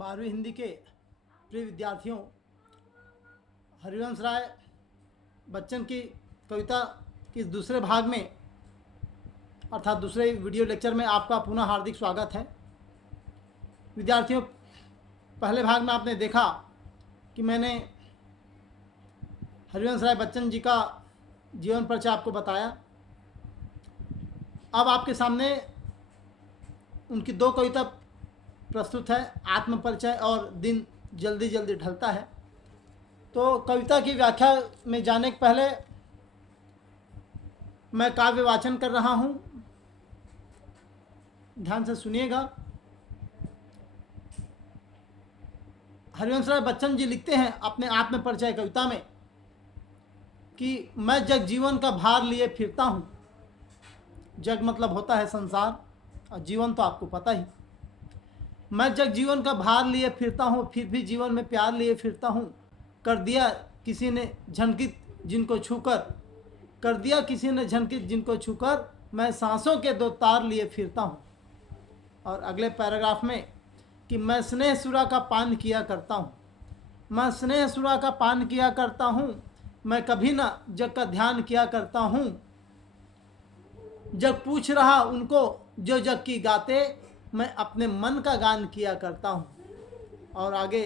12वीं हिंदी के प्रिय विद्यार्थियों, हरिवंश राय बच्चन की कविता के दूसरे भाग में अर्थात दूसरे वीडियो लेक्चर में आपका पुनः हार्दिक स्वागत है। विद्यार्थियों, पहले भाग में आपने देखा कि मैंने हरिवंश राय बच्चन जी का जीवन परिचय आपको बताया। अब आपके सामने उनकी दो कविता प्रस्तुत है, आत्म परिचय और दिन जल्दी जल्दी ढलता है। तो कविता की व्याख्या में जाने के पहले मैं काव्य वाचन कर रहा हूँ, ध्यान से सुनिएगा। हरिवंश राय बच्चन जी लिखते हैं अपने आत्म परिचय कविता में कि मैं जग जीवन का भार लिए फिरता हूँ। जग मतलब होता है संसार और जीवन तो आपको पता ही। मैं जग जीवन का भार लिए फिरता हूँ, फिर भी जीवन में प्यार लिए फिरता हूँ। कर दिया किसी ने झनकित जिनको छूकर, कर दिया किसी ने झनकित जिनको छूकर, मैं सांसों के दो तार लिए फिरता हूँ। और अगले पैराग्राफ में कि मैं स्नेह सुरा का पान किया करता हूँ। मैं स्नेह सुरा का पान किया करता हूँ, मैं कभी ना जग का ध्यान किया करता हूँ। जग पूछ रहा उनको जो जग की गाते, मैं अपने मन का गान किया करता हूँ। और आगे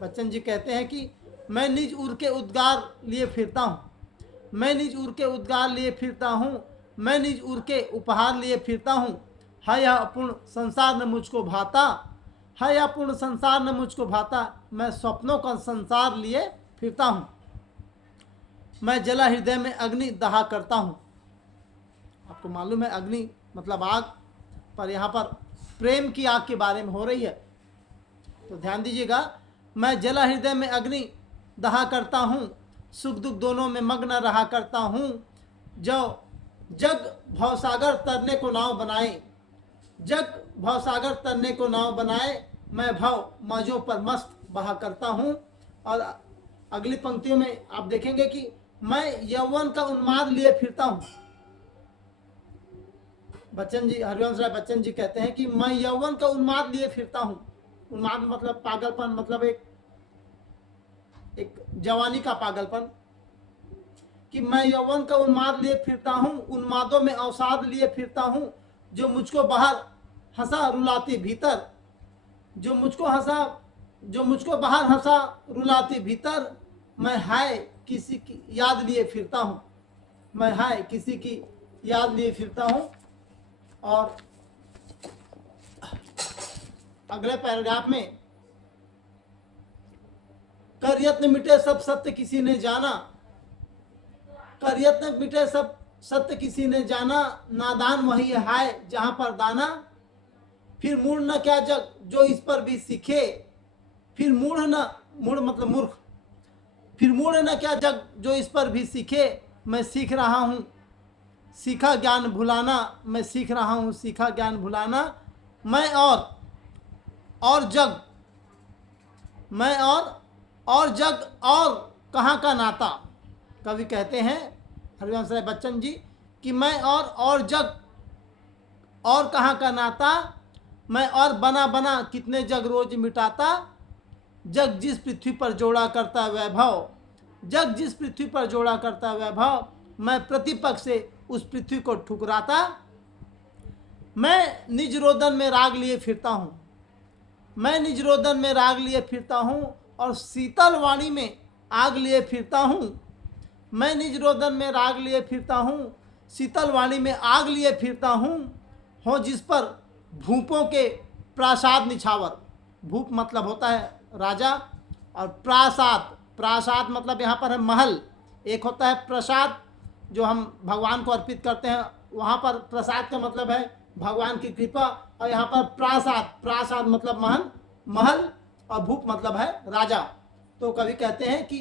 बच्चन जी कहते हैं कि मैं निज उर के उद्गार लिए फिरता हूँ। मैं निज उर के उद्गार लिए फिरता हूँ, मैं निज उर के उपहार लिए फिरता हूँ। है यह अपूर्ण संसार न मुझको भाता, है यह अपूर्ण संसार न मुझको भाता, मैं स्वप्नों का संसार लिए फिरता हूँ। मैं जला हृदय में अग्नि दहा करता हूँ। आपको मालूम है अग्नि मतलब आग, पर यहाँ पर प्रेम की आग के बारे में हो रही है, तो ध्यान दीजिएगा। मैं जला हृदय में अग्नि दहा करता हूँ, सुख दुख दोनों में मग्न रहा करता हूँ। जो जग भवसागर तरने को नाव बनाए, जग भवसागर तरने को नाव बनाए, मैं भव मौजों पर मस्त बहा करता हूँ। और अगली पंक्तियों में आप देखेंगे कि मैं यौवन का उन्माद लिए फिरता हूँ। बच्चन जी, हरिवंश राय बच्चन जी कहते हैं कि मैं यौवन का उन्माद लिए फिरता हूँ। उन्माद मतलब पागलपन, मतलब एक जवानी का पागलपन। कि मैं यौवन का उन्माद लिए फिरता हूँ, उन्मादों में अवसाद लिए फिरता हूँ। जो मुझको बाहर हंसा रुलाती भीतर, जो मुझको बाहर हंसा रुलाती भीतर, मैं हाय किसी की याद लिए फिरता हूँ। मैं हाय किसी की याद लिए फिरता हूँ। और अगले पैराग्राफ में कर यत्न मिटे सब सत्य किसी ने जाना, कर यत्न मिटे सब सत्य किसी ने जाना, नादान वही हाय जहां पर दाना। फिर मूढ़ न क्या जग जो इस पर भी सीखे, फिर मूढ़ मतलब मूर्ख, फिर मूढ़ न क्या जग जो इस पर भी सीखे। मैं सीख रहा हूँ सीखा ज्ञान भुलाना, मैं सीख रहा हूँ सीखा ज्ञान भुलाना। मैं और जग, मैं और जग और कहाँ का नाता। कवि कहते हैं हरिवंश राय बच्चन जी कि मैं और जग और कहाँ का नाता, मैं और बना बना कितने जग रोज मिटाता। जग जिस पृथ्वी पर जोड़ा करता वैभव, जग जिस पृथ्वी पर जोड़ा करता वैभव, मैं प्रतिपक्ष से उस पृथ्वी को ठुकराता। मैं निज रोदन में राग लिए फिरता हूँ, मैं निज रोदन में राग लिए फिरता हूँ, और शीतल वाणी में आग लिए फिरता हूँ। मैं निज रोदन में राग लिए फिरता हूँ, शीतल वाणी में आग लिए फिरता हूँ। हो जिस पर भूपों के प्रासाद निछावर, भूप मतलब होता है राजा, और प्रासाद मतलब यहाँ पर है महल। एक होता है प्रसाद जो हम भगवान को अर्पित करते हैं, वहाँ पर प्रसाद का मतलब है भगवान की कृपा, और यहाँ पर प्रासाद मतलब महल, और भूप मतलब है राजा। तो कवि कहते हैं कि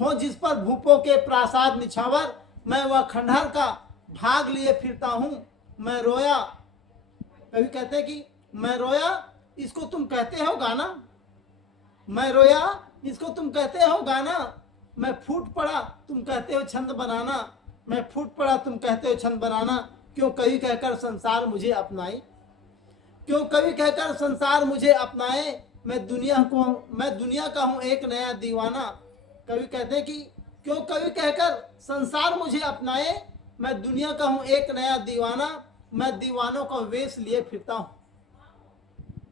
हो जिस पर भूपों के प्रासाद निछावर, मैं वह खंडहर का भाग लिए फिरता हूँ। मैं रोया, कवि कहते हैं कि मैं रोया इसको तुम कहते हो गाना, मैं रोया इसको तुम कहते हो गाना। मैं फूट पड़ा तुम कहते हो छंद बनाना, मैं फूट पड़ा तुम कहते हो छंद बनाना। क्यों कवि कहकर संसार मुझे अपनाए, क्यों कवि कहकर संसार मुझे अपनाए, मैं दुनिया का हूँ एक नया दीवाना। कवि कहते हैं कि क्यों कवि कहकर संसार मुझे अपनाए, मैं दुनिया का हूँ एक नया दीवाना, मैं दीवानों का वेश लिए फिरता हूँ।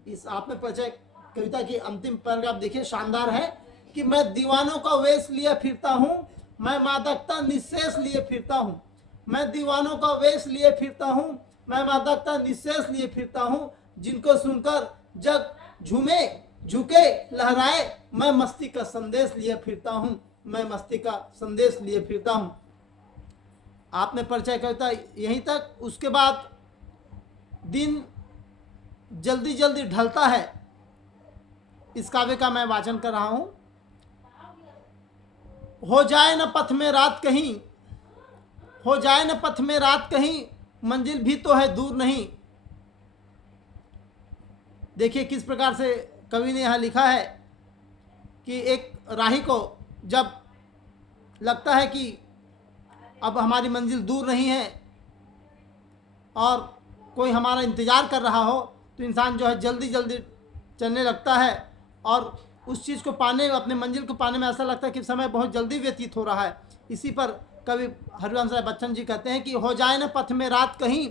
इस आप में परिचय कविता की अंतिम पैराग्राफ देखिए, शानदार है कि मैं दीवानों का वेश लिए फिरता हूँ, मैं मादकता निःशेष लिए फिरता हूँ। मैं दीवानों का वेश लिए फिरता हूँ, मैं मादकता निःशेष लिए फिरता हूँ। जिनको सुनकर जग झूमे झुके लहराए, मैं मस्ती का संदेश लिए फिरता हूँ, मैं मस्ती का संदेश लिए फिरता हूँ। आपने परिचय कविता यहीं तक। उसके बाद दिन जल्दी जल्दी ढलता है, इस काव्य का मैं वाचन कर रहा हूं। हो जाए न पथ में रात कहीं, हो जाए न पथ में रात कहीं, मंजिल भी तो है दूर नहीं। देखिए किस प्रकार से कवि ने यहां लिखा है कि एक राही को जब लगता है कि अब हमारी मंजिल दूर नहीं है और कोई हमारा इंतज़ार कर रहा हो, तो इंसान जो है जल्दी जल्दी चलने लगता है और उस चीज़ को पाने, अपने मंजिल को पाने में ऐसा लगता है कि समय बहुत जल्दी व्यतीत हो रहा है। इसी पर कवि हरिवंश राय बच्चन जी कहते हैं कि हो जाए न पथ में रात कहीं,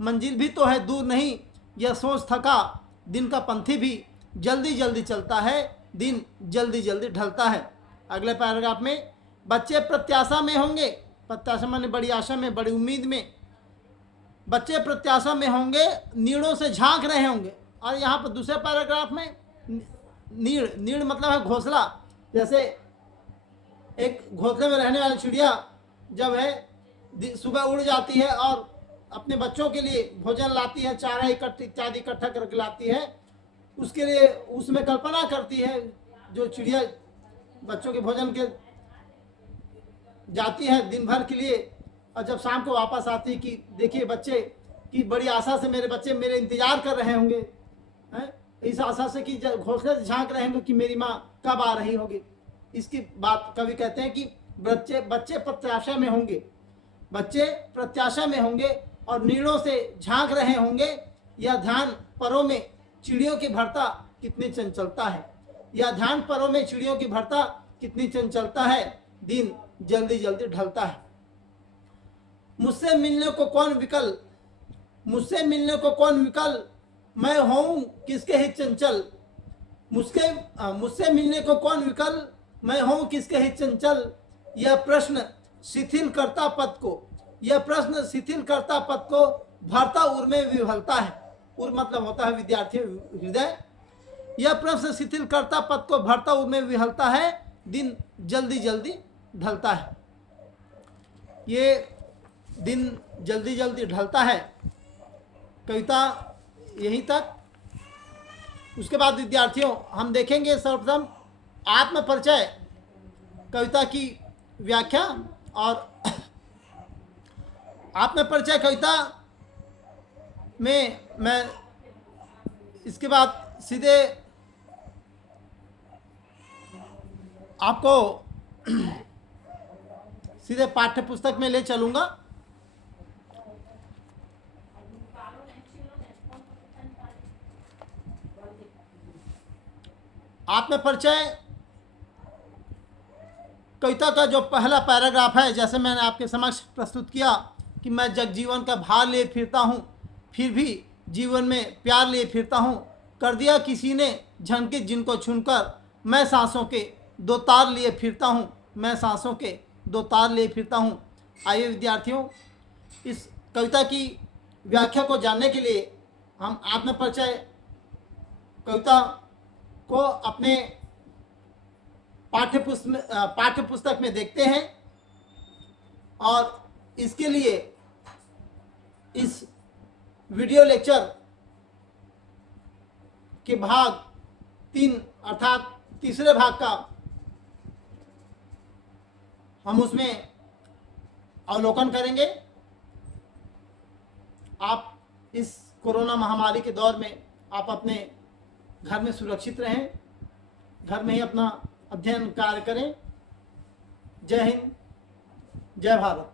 मंजिल भी तो है दूर नहीं। यह सोच थका दिन का पंथी भी, जल्दी जल्दी चलता है, दिन जल्दी जल्दी ढलता है। अगले पैराग्राफ में बच्चे प्रत्याशा में होंगे, प्रत्याशा माने बड़ी आशा में, बड़ी उम्मीद में। बच्चे प्रत्याशा में होंगे, नीड़ों से झांक रहे होंगे। और यहाँ पर दूसरे पैराग्राफ में नीड़ मतलब है घोंसला। जैसे एक घोंसले में रहने वाली चिड़िया जब है सुबह उड़ जाती है और अपने बच्चों के लिए भोजन लाती है, चारा इत्यादि इकट्ठा करके लाती है, उसके लिए उसमें कल्पना करती है जो चिड़िया बच्चों के भोजन के जाती है दिन भर के लिए, और जब शाम को वापस आती है कि देखिए बच्चे की बड़ी आशा से मेरे बच्चे मेरे इंतजार कर रहे होंगे, हैं इस आशा से कि घोंसले से झांक रहे होंगे कि मेरी माँ कब आ रही होगी। इसकी बात कवि कहते हैं कि बच्चे प्रत्याशा में होंगे, बच्चे प्रत्याशा में होंगे और नीड़ों से झांक रहे होंगे। यह ध्यान परों में चिड़ियों की भरता कितनी चंचलता है, यह ध्यान परों में चिड़ियों की भरता कितनी चंचलता है, दिन जल्दी जल्दी ढलता है। मुझसे मिलने को कौन विकल, मुझसे मिलने को कौन विकल, मैं हूं किसके हित चंचल। मुझसे मिलने को कौन विकल, मैं हूं किसके हित चंचल। यह प्रश्न शिथिल करता पद को, यह प्रश्न शिथिल करता पद को, भरता उर में विहलता है। उर मतलब होता है विद्यार्थी हृदय। यह प्रश्न शिथिल करता पद को, भरता उर में विहलता है, दिन जल्दी जल्दी ढलता है। ये दिन जल्दी जल्दी ढलता है कविता यहीं तक। उसके बाद विद्यार्थियों हम देखेंगे सर्वप्रथम आत्म परिचय कविता की व्याख्या, और आत्म परिचय कविता में मैं इसके बाद सीधे आपको सीधे पाठ्य पुस्तक में ले चलूंगा। आत्म परिचय कविता का जो पहला पैराग्राफ है, जैसे मैंने आपके समक्ष प्रस्तुत किया कि मैं जगजीवन का भार लिए फिरता हूँ, फिर भी जीवन में प्यार लिए फिरता हूँ। कर दिया किसी ने झनकित जिनको छुनकर, मैं सांसों के दो तार लिए फिरता हूँ, मैं सांसों के दो तार लिए फिरता हूँ। आइए विद्यार्थियों, इस कविता की व्याख्या को जानने के लिए हम आत्म परिचय कविता को अपने पाठ्य पुस्तक में देखते हैं। और इसके लिए इस वीडियो लेक्चर के भाग 3 अर्थात तीसरे भाग का हम उसमें अवलोकन करेंगे। आप इस कोरोना महामारी के दौर में आप अपने घर में सुरक्षित रहें, घर में ही अपना अध्ययन कार्य करें। जय हिंद, जय भारत।